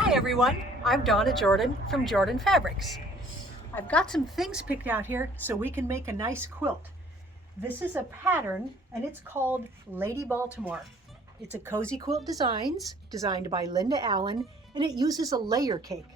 Hi everyone, I'm Donna Jordan from Jordan Fabrics. I've got some things picked out here so we can make a nice quilt. This is a pattern and it's called Lady Baltimore. It's a cozy quilt designs designed by Linda Allen, and it uses a layer cake.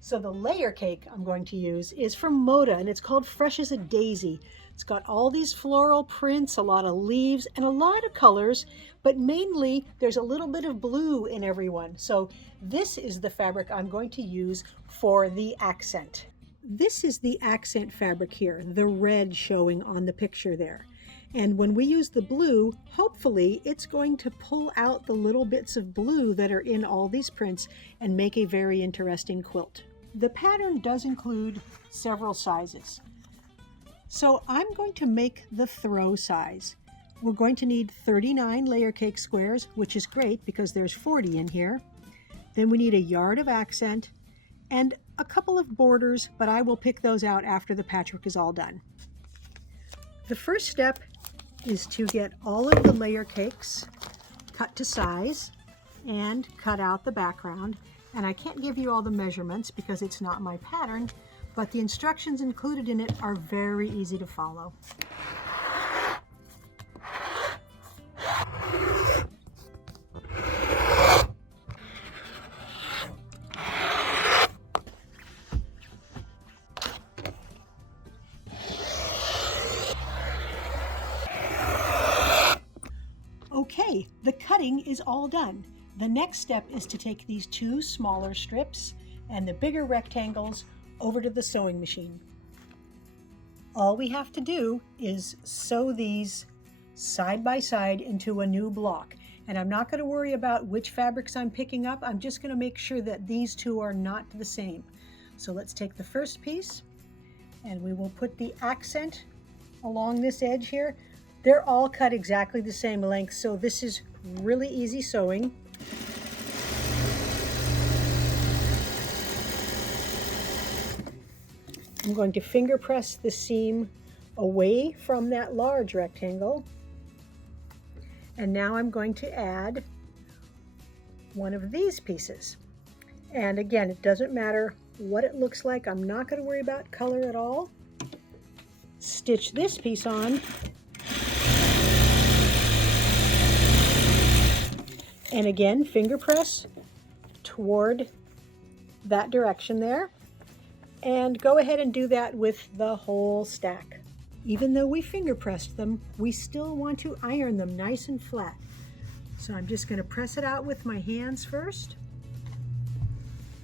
So the layer cake I'm going to use is from Moda, and it's called Fresh as a Daisy. It's got all these floral prints, a lot of leaves, and a lot of colors, but mainly there's a little bit of blue in every one. So this is the fabric I'm going to use for the accent. This is the accent fabric here, the red showing on the picture there. And when we use the blue, hopefully it's going to pull out the little bits of blue that are in all these prints and make a very interesting quilt. The pattern does include several sizes. So I'm going to make the throw size. We're going to need 39 layer cake squares, which is great because there's 40 in here. Then we need a yard of accent and a couple of borders, but I will pick those out after the patchwork is all done. The first step is to get all of the layer cakes cut to size and cut out the background. And I can't give you all the measurements because it's not my pattern, but the instructions included in it are very easy to follow. Okay, the cutting is all done. The next step is to take these two smaller strips and the bigger rectangles over to the sewing machine. All we have to do is sew these side by side into a new block. And I'm not going to worry about which fabrics I'm picking up. I'm just going to make sure that these two are not the same. So let's take the first piece and we will put the accent along this edge here. They're all cut exactly the same length, so this is really easy sewing. I'm going to finger press the seam away from that large rectangle. And now I'm going to add one of these pieces. And again, it doesn't matter what it looks like. I'm not going to worry about color at all. Stitch this piece on. And again, finger press toward that direction there. And go ahead and do that with the whole stack. Even though we finger pressed them, we still want to iron them nice and flat. So I'm just going to press it out with my hands first.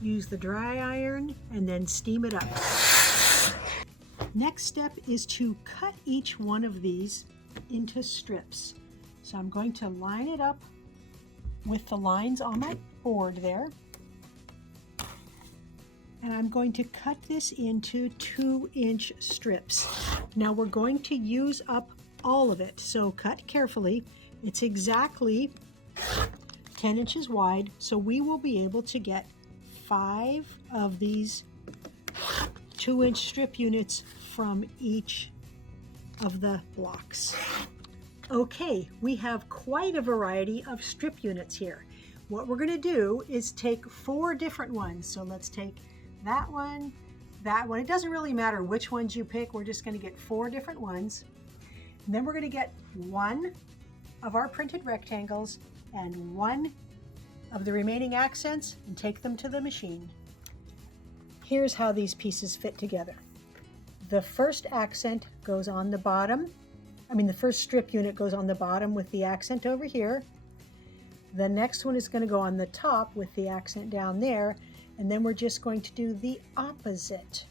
Use the dry iron and then steam it up. Next step is to cut each one of these into strips. So I'm going to line it up with the lines on my board there. And I'm going to cut this into 2-inch strips. Now we're going to use up all of it, so cut carefully. It's exactly 10 inches wide, so we will be able to get 5 of these 2-inch strip units from each of the blocks. Okay, we have quite a variety of strip units here. What we're going to do is take 4 different ones. So let's take that one, that one. It doesn't really matter which ones you pick. We're just going to get 4 different ones. And then we're going to get 1 of our printed rectangles and 1 of the remaining accents and take them to the machine. Here's how these pieces fit together. The first accent goes on the bottom. The first strip unit goes on the bottom with the accent over here. The next one is going to go on the top with the accent down there. And then we're just going to do the opposite.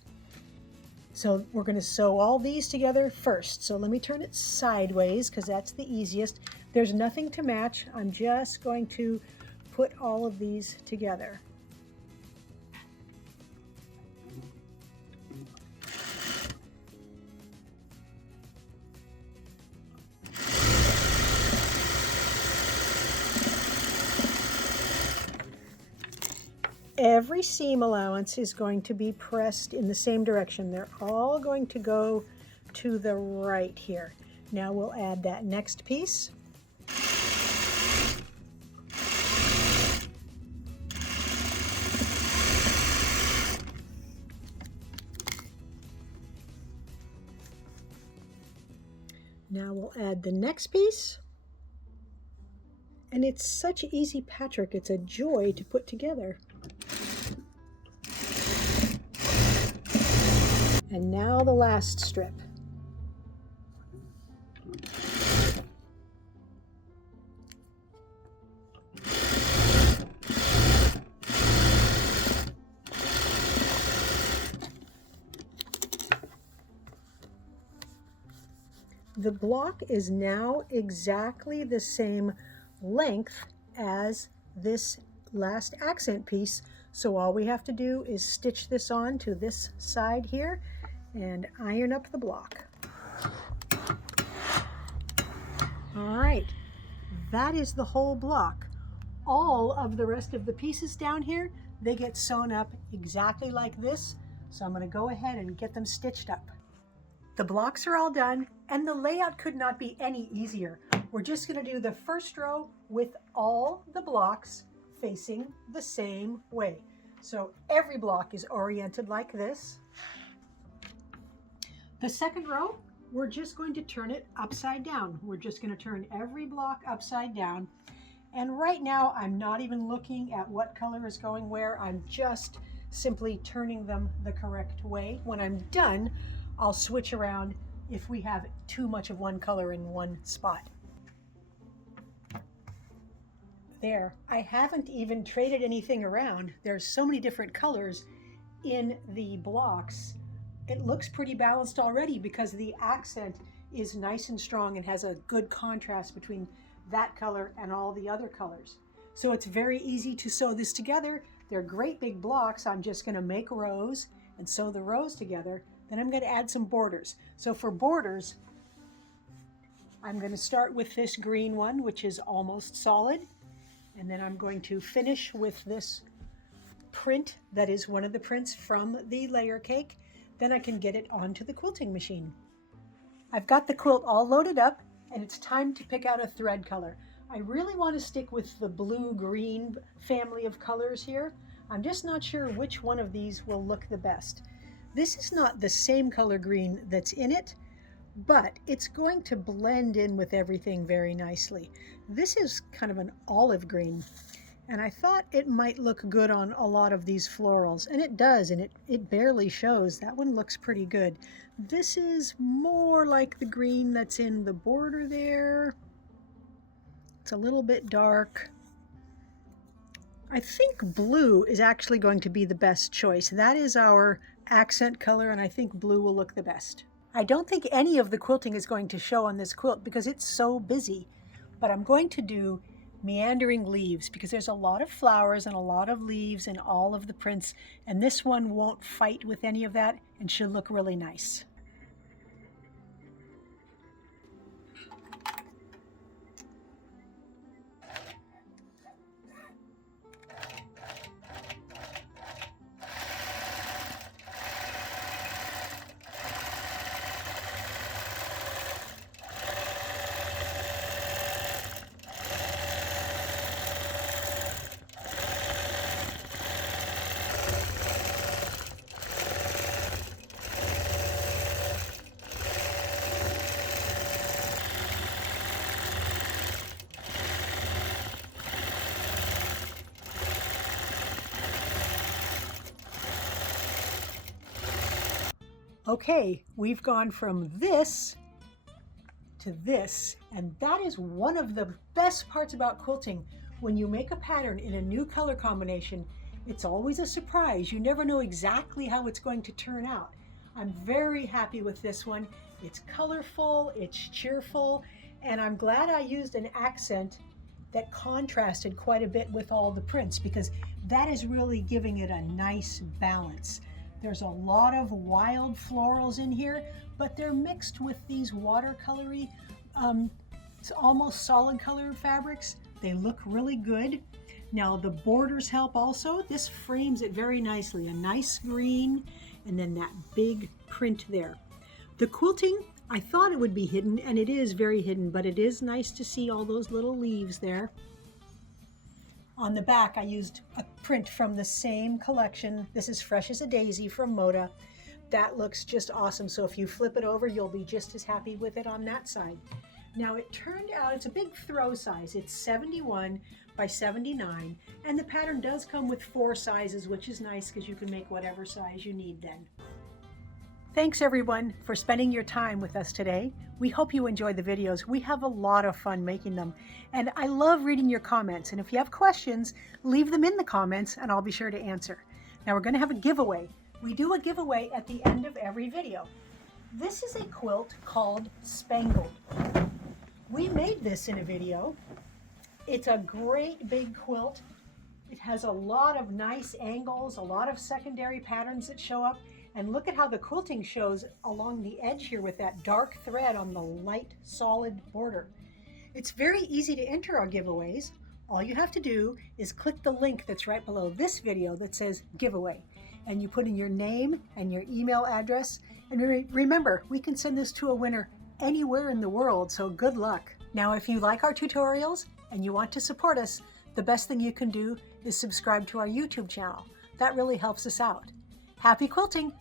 So we're going to sew all these together first. So let me turn it sideways because that's the easiest. There's nothing to match. I'm just going to put all of these together. Every seam allowance is going to be pressed in the same direction. They're all going to go to the right here. Now we'll add that next piece. Now we'll add the next piece. And it's such easy patchwork, it's a joy to put together. And now the last strip. The block is now exactly the same length as this last accent piece. So all we have to do is stitch this on to this side here and iron up the block. All right, that is the whole block. All of the rest of the pieces down here, they get sewn up exactly like this. So I'm going to go ahead and get them stitched up. The blocks are all done, and the layout could not be any easier. We're just going to do the first row with all the blocks facing the same way. So every block is oriented like this. The second row, we're just going to turn it upside down. We're just going to turn every block upside down. And right now, I'm not even looking at what color is going where. I'm just simply turning them the correct way. When I'm done, I'll switch around if we have too much of one color in one spot. There, I haven't even traded anything around. There's so many different colors in the blocks. It looks pretty balanced already because the accent is nice and strong and has a good contrast between that color and all the other colors. So it's very easy to sew this together. They're great big blocks. I'm just going to make rows and sew the rows together. Then I'm going to add some borders. So for borders, I'm going to start with this green one, which is almost solid. And then I'm going to finish with this print that is one of the prints from the layer cake. Then I can get it onto the quilting machine. I've got the quilt all loaded up, and it's time to pick out a thread color. I really want to stick with the blue-green family of colors here. I'm just not sure which one of these will look the best. This is not the same color green that's in it, but it's going to blend in with everything very nicely. This is kind of an olive green, and I thought it might look good on a lot of these florals, and it does, and it barely shows. That one looks pretty good. This is more like the green that's in the border there. It's a little bit dark. I think blue is actually going to be the best choice. That is our accent color, and I think blue will look the best. I don't think any of the quilting is going to show on this quilt because it's so busy, but I'm going to do meandering leaves because there's a lot of flowers and a lot of leaves in all of the prints, and this one won't fight with any of that and should look really nice. Okay, we've gone from this to this, and that is one of the best parts about quilting. When you make a pattern in a new color combination, it's always a surprise. You never know exactly how it's going to turn out. I'm very happy with this one. It's colorful, it's cheerful, and I'm glad I used an accent that contrasted quite a bit with all the prints because that is really giving it a nice balance. There's a lot of wild florals in here, but they're mixed with these watercolory, it's almost solid color fabrics. They look really good. Now the borders help also. This frames it very nicely. A nice green and then that big print there. The quilting, I thought it would be hidden, and it is very hidden, but it is nice to see all those little leaves there. On the back, I used a print from the same collection. This is Fresh as a Daisy from Moda. that looks just awesome. So if you flip it over, you'll be just as happy with it on that side. Now it turned out, it's a big throw size. It's 71 by 79, and the pattern does come with 4 sizes, which is nice because you can make whatever size you need then. Thanks everyone for spending your time with us today. We hope you enjoy the videos. We have a lot of fun making them, and I love reading your comments. And if you have questions, leave them in the comments and I'll be sure to answer. Now we're going to have a giveaway. We do a giveaway at the end of every video. This is a quilt called Spangled. We made this in a video. It's a great big quilt. It has a lot of nice angles, a lot of secondary patterns that show up. And look at how the quilting shows along the edge here with that dark thread on the light solid border. It's very easy to enter our giveaways. All you have to do is click the link that's right below this video that says giveaway. And you put in your name and your email address. And remember, we can send this to a winner anywhere in the world, so good luck. Now, if you like our tutorials and you want to support us, the best thing you can do is subscribe to our YouTube channel. That really helps us out. Happy quilting!